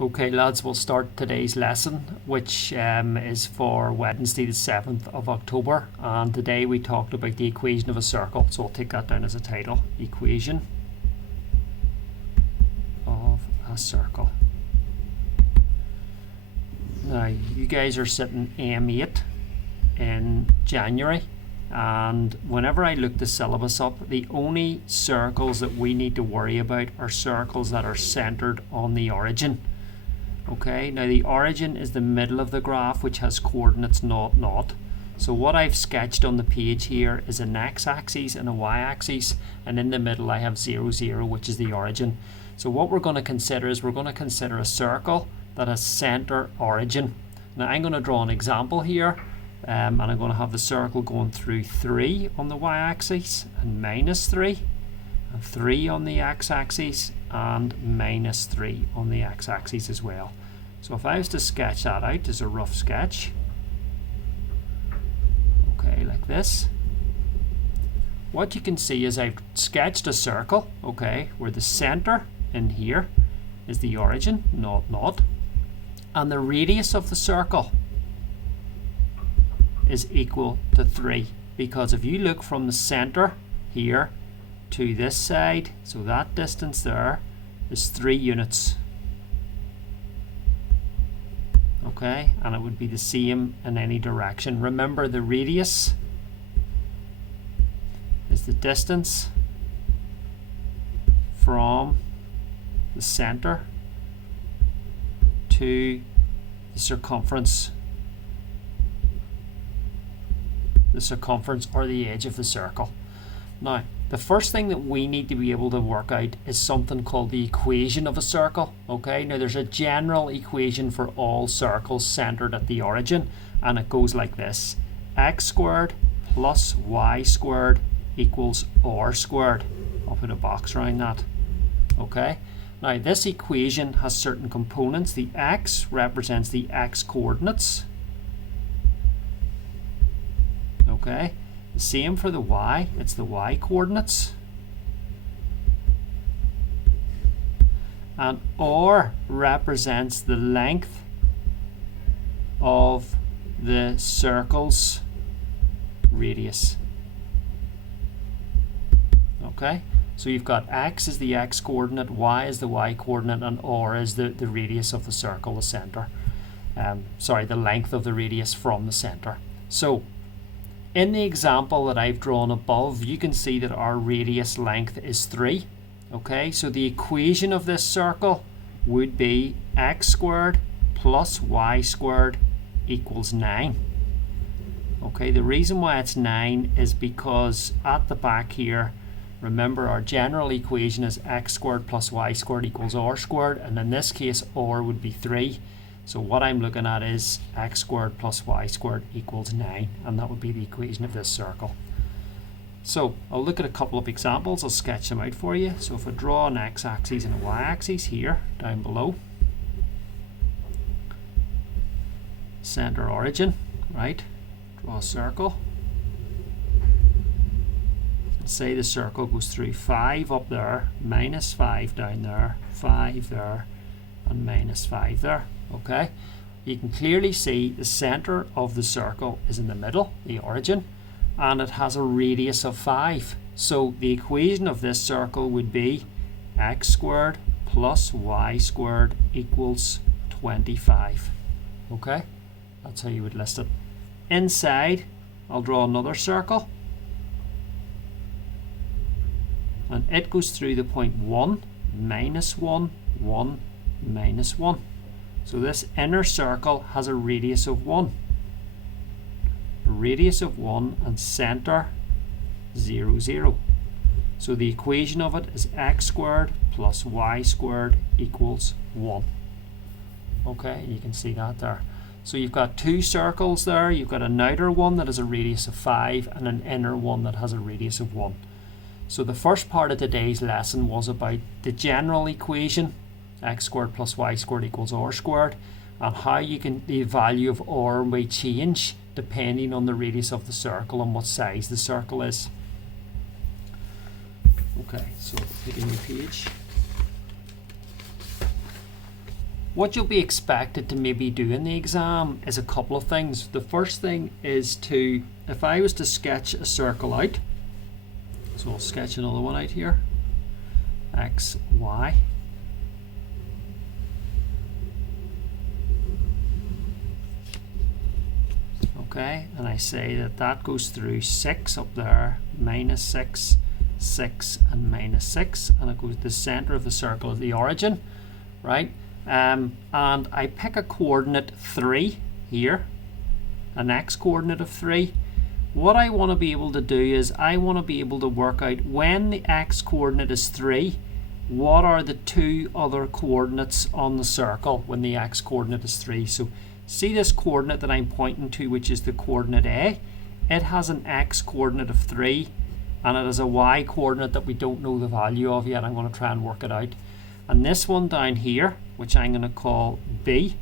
Okay lads, we'll start today's lesson, which is for Wednesday the 7th of October, and today we talked about the equation of a circle, so I'll take that down as a title. Equation of a circle. Now you guys are sitting M8 in January, and whenever I look the syllabus up, the only circles that we need to worry about are circles that are centered on the origin. Okay, now the origin is the middle of the graph, which has coordinates 0, 0. So what I've sketched on the page here is an x-axis and a y-axis, and in the middle I have 0, 0, which is the origin. So what we're going to consider is we're going to consider a circle that has center origin. Now I'm going to draw an example here, and I'm going to have the circle going through 3 on the y-axis and -3, and 3 on the x-axis and -3 on the x-axis as well. So if I was to sketch that out as a rough sketch, okay, like this, what you can see is I've sketched a circle, okay, where the center in here is the origin, 0, 0, and the radius of the circle is equal to 3, because if you look from the center here to this side, so that distance there is 3 units. Okay, and it would be the same in any direction. Remember, the radius is the distance from the center to the circumference or the edge of the circle. Now, the first thing that we need to be able to work out is something called the equation of a circle. Okay, now there's a general equation for all circles centered at the origin, and it goes like this: x squared plus y squared equals r squared. I'll put a box around that. Okay, now this equation has certain components. The x represents the x coordinates. Okay, same for the y, it's the y coordinates. And r represents the length of the circle's radius. Okay, so you've got x is the x coordinate, y is the y coordinate, and r is the radius of the circle, the center. The length of the radius from the center. So in the example that I've drawn above, you can see that our radius length is 3. Okay, so the equation of this circle would be x squared plus y squared equals 9. Okay, the reason why it's 9 is because at the back here, remember our general equation is x squared plus y squared equals r squared, and in this case r would be 3. So what I'm looking at is x squared plus y squared equals 9, and that would be the equation of this circle. So I'll look at a couple of examples, I'll sketch them out for you. So if I draw an x-axis and a y-axis here, down below, center origin, right, draw a circle. Let's say the circle goes through 5 up there, -5 down there, 5 there, and -5 there. Okay, you can clearly see the center of the circle is in the middle, the origin, and it has a radius of 5. So the equation of this circle would be x squared plus y squared equals 25. Okay, that's how you would list it. Inside, I'll draw another circle, and it goes through the point 1, -1, 1, -1. So this inner circle has a radius of 1. A radius of 1 and center 0, 0. So the equation of it is x squared plus y squared equals 1. Okay, you can see that there. So you've got 2 circles there. You've got an outer one that has a radius of 5 and an inner one that has a radius of 1. So the first part of today's lesson was about the general equation, x squared plus y squared equals r squared, and how the value of r may change depending on the radius of the circle and what size the circle is. Okay, so take a new page. what you'll be expected to maybe do in the exam is a couple of things. The first thing is to, if I was to sketch a circle out, so I'll sketch another one out here, x, y. Okay, and I say that that goes through 6 up there, minus 6, 6 and minus 6, and it goes to the center of the circle of the origin, right? And I pick a coordinate 3 here, an x coordinate of 3. What I want to be able to do is I want to be able to work out when the x coordinate is 3, what are the two other coordinates on the circle when the x coordinate is 3. So see this coordinate that I'm pointing to, which is the coordinate A. It has an x coordinate of 3 and it has a y coordinate that we don't know the value of yet. I'm going to try and work it out. And this one down here, which I'm going to call B,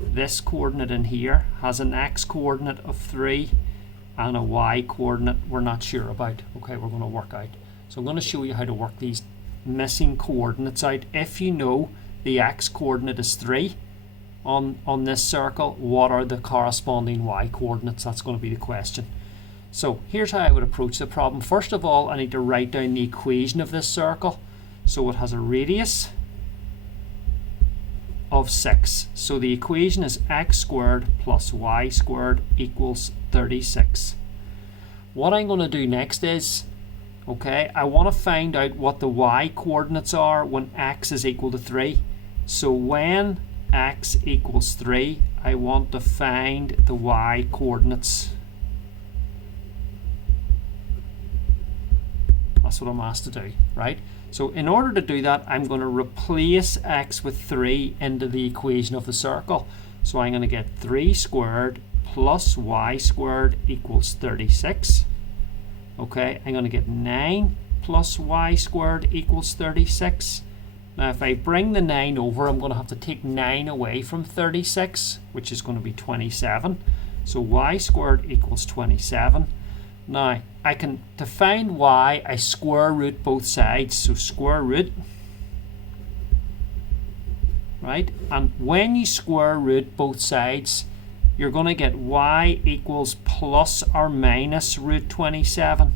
this coordinate in here has an x coordinate of 3 and a y coordinate we're not sure about. Okay, we're going to work out. So I'm going to show you how to work these missing coordinates out. If you know the x coordinate is 3 on this circle, what are the corresponding y coordinates? That's going to be the question. So here's how I would approach the problem. First of all, I need to write down the equation of this circle. So it has a radius of 6. So the equation is x squared plus y squared equals 36. What I'm going to do next is, okay, I want to find out what the y coordinates are when x is equal to 3. So when x equals 3, I want to find the y coordinates. That's what I'm asked to do, right? So in order to do that, I'm going to replace x with 3 into the equation of the circle. So I'm going to get 3 squared plus y squared equals 36. Okay, I'm going to get 9 plus y squared equals 36. Now if I bring the 9 over, I'm going to have to take 9 away from 36, which is going to be 27. So y squared equals 27. Now I can, to find y, I square root both sides. So square root, right? And when you square root both sides, you're going to get y equals plus or minus root 27.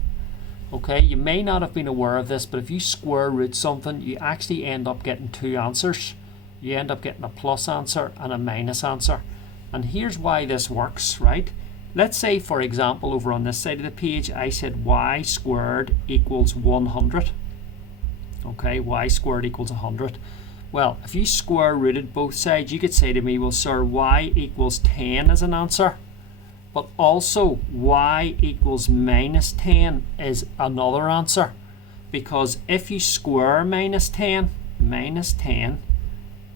Okay, you may not have been aware of this, but if you square root something, you actually end up getting two answers. You end up getting a plus answer and a minus answer. And here's why this works, right? Let's say, for example, over on this side of the page, I said y squared equals 100. Okay, y squared equals 100. Well, if you square rooted both sides, you could say to me, well, sir, y equals 10 as an answer. But also y equals minus 10 is another answer, because if you square minus 10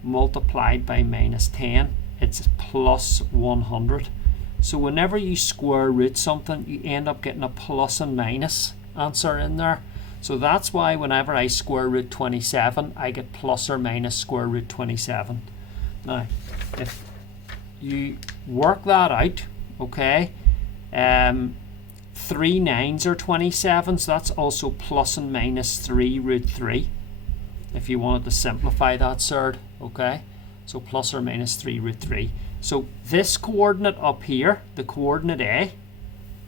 multiplied by minus 10, it's plus 100. So whenever you square root something, you end up getting a plus and minus answer in there. So that's why whenever I square root 27, I get plus or minus square root 27. Now, if you work that out, okay, 3 9s are 27, so that's also plus and minus 3 root 3. If you wanted to simplify that, sir, okay, so plus or minus 3 root 3. So this coordinate up here, the coordinate A,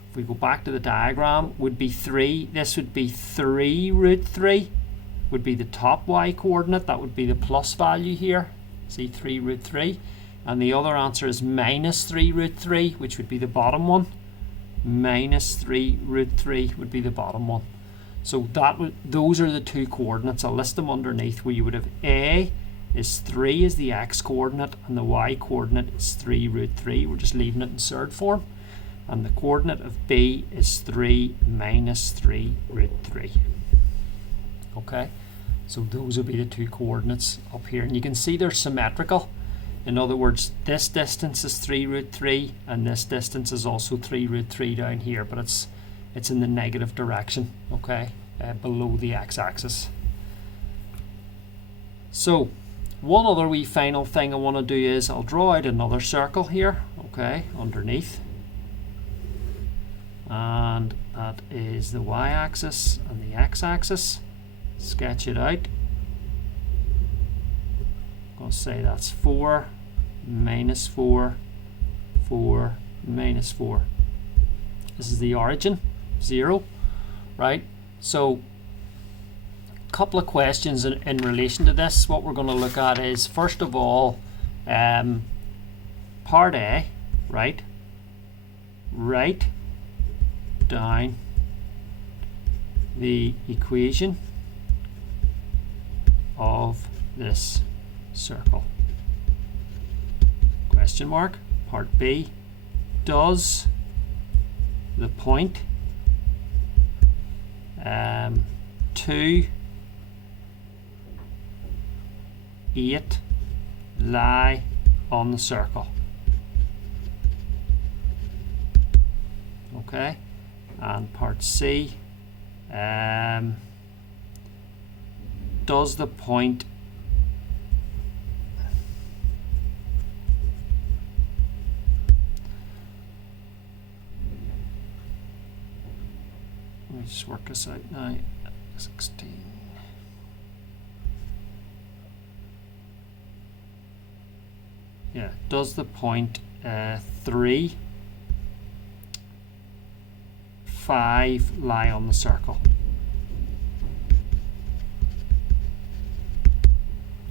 if we go back to the diagram, would be 3. This would be 3 root 3, would be the top y coordinate. That would be the plus value here. See, 3 root 3. And the other answer is minus 3 root 3, which would be the bottom one. Minus 3 root 3 would be the bottom one. So those are the two coordinates. I'll list them underneath, where you would have A is 3 is the x coordinate and the y coordinate is 3 root 3. We're just leaving it in surd form. And the coordinate of B is 3 minus 3 root 3. Okay, so those will be the two coordinates up here. And you can see they're symmetrical. In other words, this distance is 3 root 3 and this distance is also 3 root 3 down here, but it's in the negative direction, okay, below the x-axis. So one other wee final thing I want to do is I'll draw out another circle here, okay, underneath. And that is the y-axis and the x-axis. Sketch it out. going to say that's 4 minus 4, 4 minus 4. This is the origin, 0, right? So a couple of questions in relation to this. What we're going to look at is, first of all, part A, right? Write down the equation of this circle. Question mark. Part B, does the point 2, 8 lie on the circle? Okay, and part C, does the point let me just work this out now. 16. Yeah, does the point 3, 5 lie on the circle?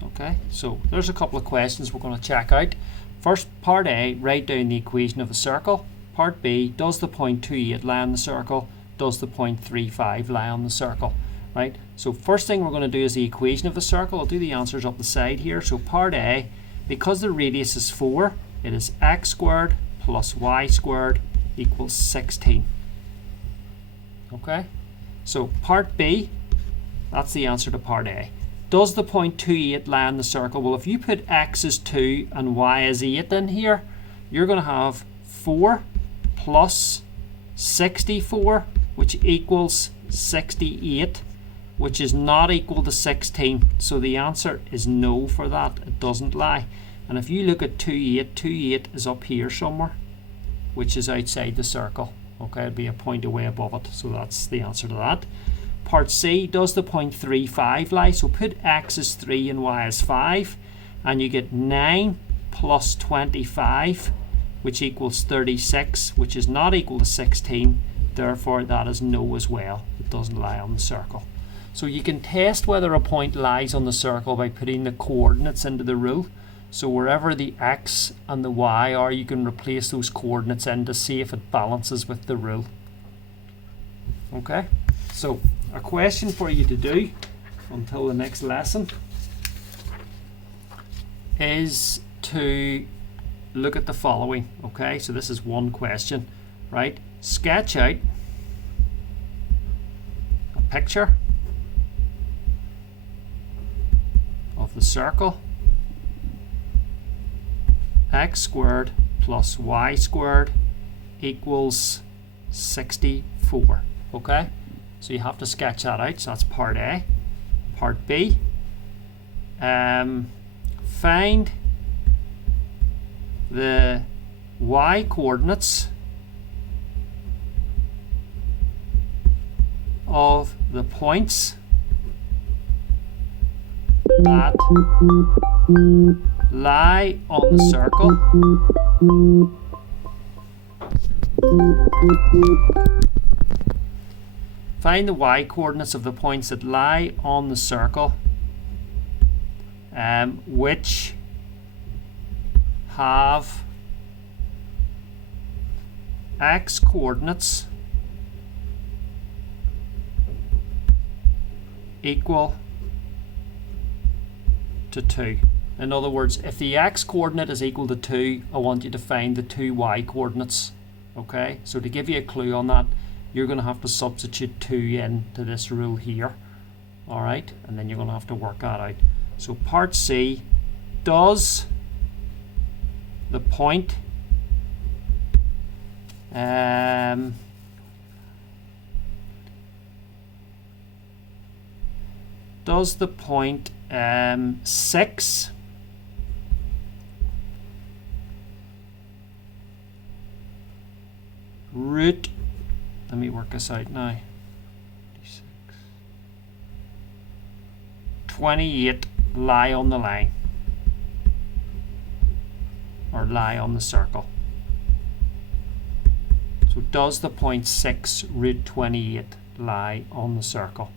Okay, so there's a couple of questions we're going to check out. First, part A, write down the equation of a circle. Part B, does the point 2, 8 lie on the circle? Does the point 3, 5 lie on the circle? Right, so first thing we're going to do is the equation of the circle. I'll do the answers up the side here. So part A, because the radius is 4, it is x squared plus y squared equals 16. Okay, so part B, that's the answer to part A. Does the point 2, 8 lie on the circle? Well, if you put x is 2 and y is 8 in here, you're going to have 4 plus 64, which equals 68, which is not equal to 16. So the answer is no for that. It doesn't lie. And if you look at 2, 8, 2, 8 is up here somewhere, which is outside the circle. Okay, it'll be a point away above it. So that's the answer to that. Part C, does the point 3, 5 lie? So put x as 3 and y as 5, and you get 9 plus 25, which equals 36, which is not equal to 16. Therefore, that is no as well. It doesn't lie on the circle. So you can test whether a point lies on the circle by putting the coordinates into the rule. So wherever the x and the y are, you can replace those coordinates in to see if it balances with the rule. Okay, so a question for you to do until the next lesson is to look at the following. Okay, so this is one question, right? Sketch out a picture of the circle x squared plus y squared equals 64. Okay, so you have to sketch that out. So that's part A. Part B, find the y coordinates of the points that lie on the circle find the y coordinates of the points that lie on the circle which have x coordinates equal to 2. In other words, if the x coordinate is equal to 2, I want you to find the 2 y coordinates. Okay, so to give you a clue on that, you're going to have to substitute 2 into this rule here. Alright, and then you're going to have to work that out. So part C, does the point does the point 6 root, let me work this out now, 28 lie on the line? lie on the circle? So does the point 6 root 28 lie on the circle?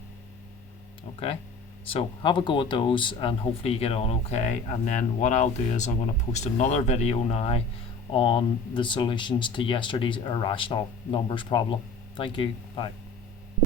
Okay, so have a go at those and hopefully you get on okay. And then what I'll do is I'm going to post another video now on the solutions to yesterday's irrational numbers problem. Thank you. Bye.